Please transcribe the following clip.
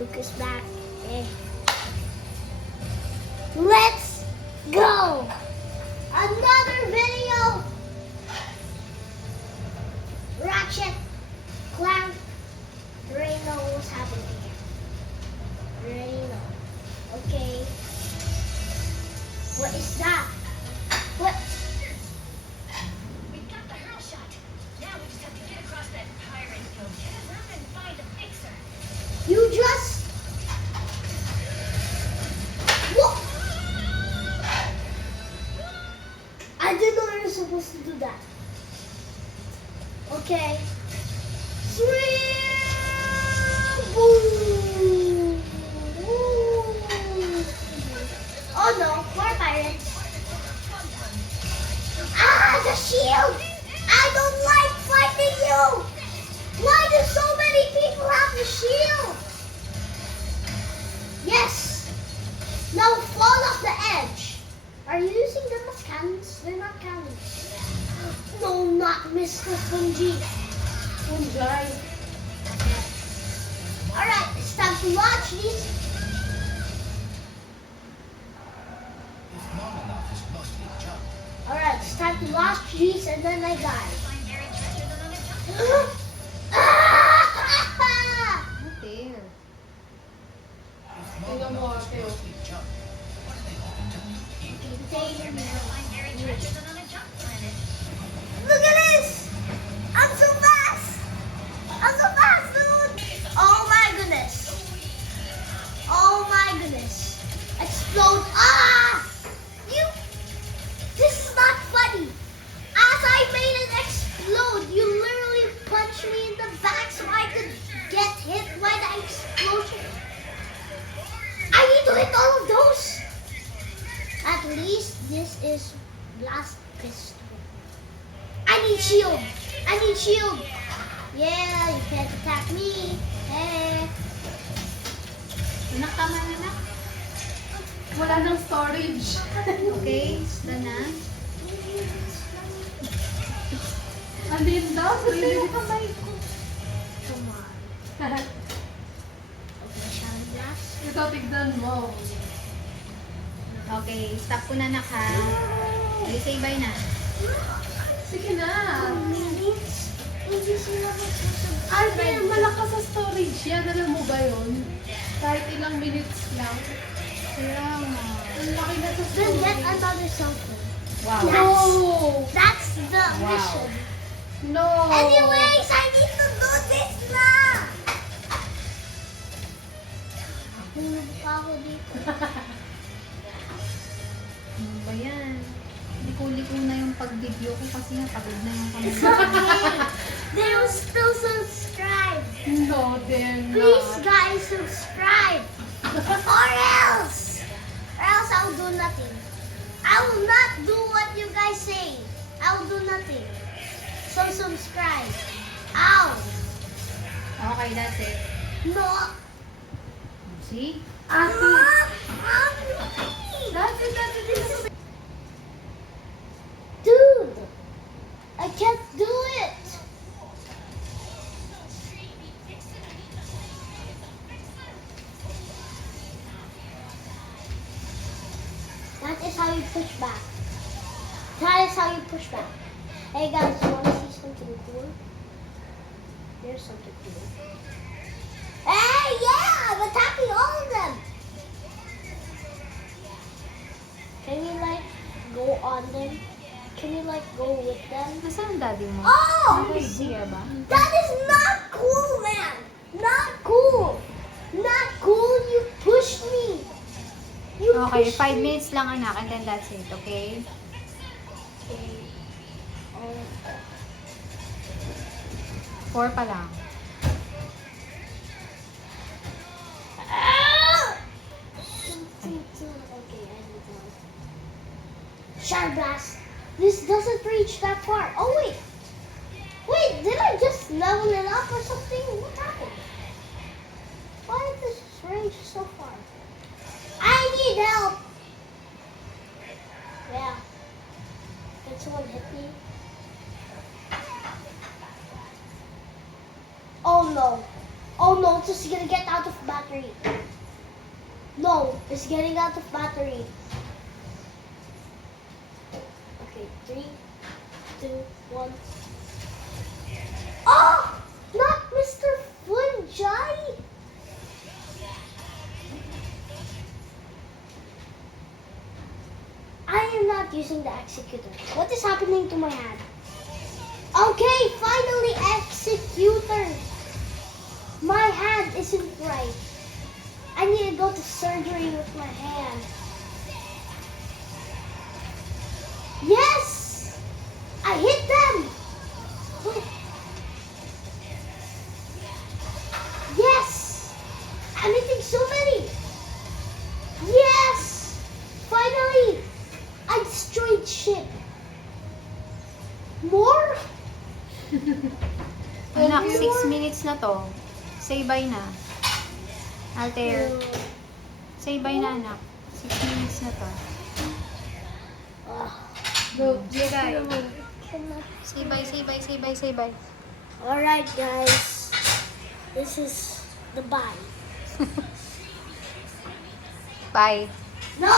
Look is back. Eh. Let's go! Another video! Ratchet, Clank, Reno, what's happening here? Reno. Okay. What is that? What? We got the hurl shot. Now we just have to get across that pirate room and find a fixer. You just... What? I didn't know you were supposed to do that. Okay. Swim! Boom! Oh no, more pirates. Ah, the shield! I don't like fighting you! Why do so many people have the shield? Yes! Now fall off the edge. Are you using them as cannons? They're not cannons. No, not Mr. Fungi. Punjay. Alright, it's time to launch these. If long enough is mostly junk. Alright, it's time to launch these and then I die. Find buried treasure than on a jump. Ah! Okay. If long Tingnan mo, enough is ate, oh. mostly junk. What do they all do? Eat. Find buried treasure than on a jump planet. Look at this! I'm so fast! I'm so fast, dude! Oh my goodness! Oh my goodness! Explode! Ah! You! This is not funny! As I made it explode, you literally punched me in the back so I could get hit by the explosion. I need to hit all of those! At least this is blast pistol. I need shield! I need shield! Yeah, you can't attack me. Eh. Anak, tama na na. Wala nang storage. Okay, done na. Andin daw, sarili yung kamay ko. Come on. Okay, Shadow Blast. Ito, tignan mo. Okay, stop ko na nak ha. Okay, say bye na. Sige na. Minutes? Hindi sila magsasabi. Alvin, malakas sa storage yan. Alam mo ba yun? Kahit ilang minutes lang. Kaya nga. Ang laki na sa Then get storage. another cell phone. Wow. No! That's the Wow. mission. No! Anyways, I need to do this na! Hulog pa ako dito. Ano ba yan? Liko-liko na yung pag-video ko kasi nga pagod na yung It's kamay. okay. They will still subscribe. No, they're Please, not. guys, subscribe. Or else I will do nothing. I will not do what you guys say. I will do nothing. So subscribe. Ow. Okay, that's it. No. See? Ate, That's that's it. Dude, I can't do it. That is how you push back. That is how you push back. Hey guys, you want to see something cool? Here's something cool. Hey, yeah, I'm attacking all of them. Can you like go on them? Can you like go with them? Nasaan ang daddy mo? Oh! Sige ba? That is not cool, man! Not cool! Not cool! You pushed me! You Okay, pushed 5 me. minutes lang anak and then that's it, okay? Okay. Oh. 4 pa lang. Ah! Okay, I need one. Shadow Blast! This doesn't reach that far. Oh, wait! Wait, did I just level it up or something? What happened? Why is this range so far? I need help! Yeah. Can someone hit me? Oh no. Oh no, it's just gonna get out of battery. battery. No, it's getting out of battery. Okay, 3, 2, 1. Oh! Not Mr. Fungi! I am not using the executor. What is happening to my hand? Okay, finally executor. My hand isn't right. I need to go to surgery with my hand. Yes! I hit them! Yes! I'm hitting so many! Yes! Finally! I destroyed ship. More? Anak, 6 minutes na to. Say bye na. Altair, say bye na, anak. 6 minutes na to. Go. Say bye. Cannot. Say bye, say bye, say bye, say bye. Alright guys. This is the bye. Bye.